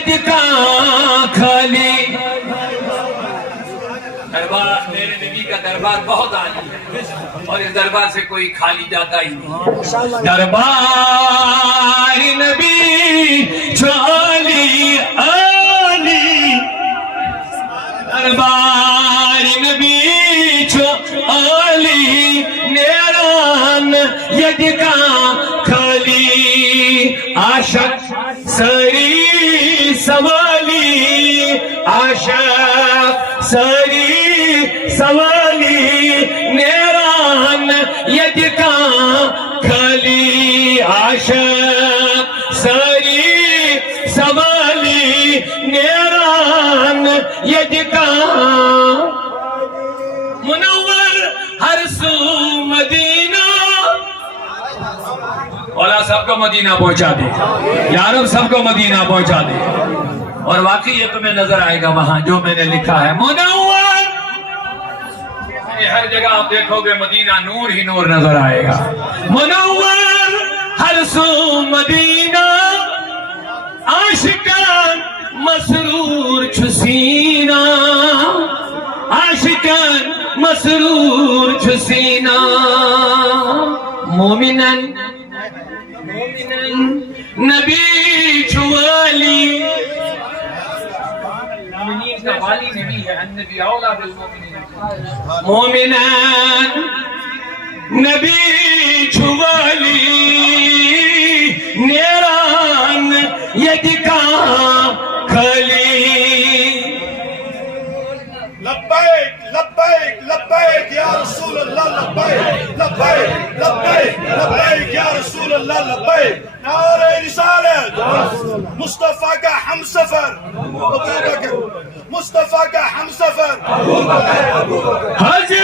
یدکا کھلی دربار میرے نبی کا دربار بہت عالی ہے اور اس دربار سے کوئی خالی جاتا ہی نہیں دربار نبی جو عالی عالی دربار نبی جو عالی نیران یدکا کھلی عاشق سری سوالی عاشق سری سوالی نیران یدکا کھلی عاشق سری سوالی نیران یدکا منور ہر سو مدینہ اولا سب کو مدینہ پہنچا دے یا رب سب کو مدینہ پہنچا دے اور واقعی یہ تمہیں نظر آئے گا وہاں جو میں نے لکھا ہے منور ہر جگہ آپ دیکھو گے مدینہ نور ہی نور نظر آئے گا منور ہر سو مدینہ عاشقان مسرور چھسینہ عاشقان مسرور چھسینہ مومنن نبی چھوالی مومنین کا والی نبی ہے النبی اولا بالمومنین مومنان نبی چھوالی نیران یدکا کھلی لبیک لبیک لبیک یا رسول اللہ لبیک لبیک لبیک لبیک یا رسول اللہ لبیک نعرہ رسالت مصطفیٰ کا ہم سفر ابو بکر مصطفیٰ کا ہم سفر ابو بکر حضرت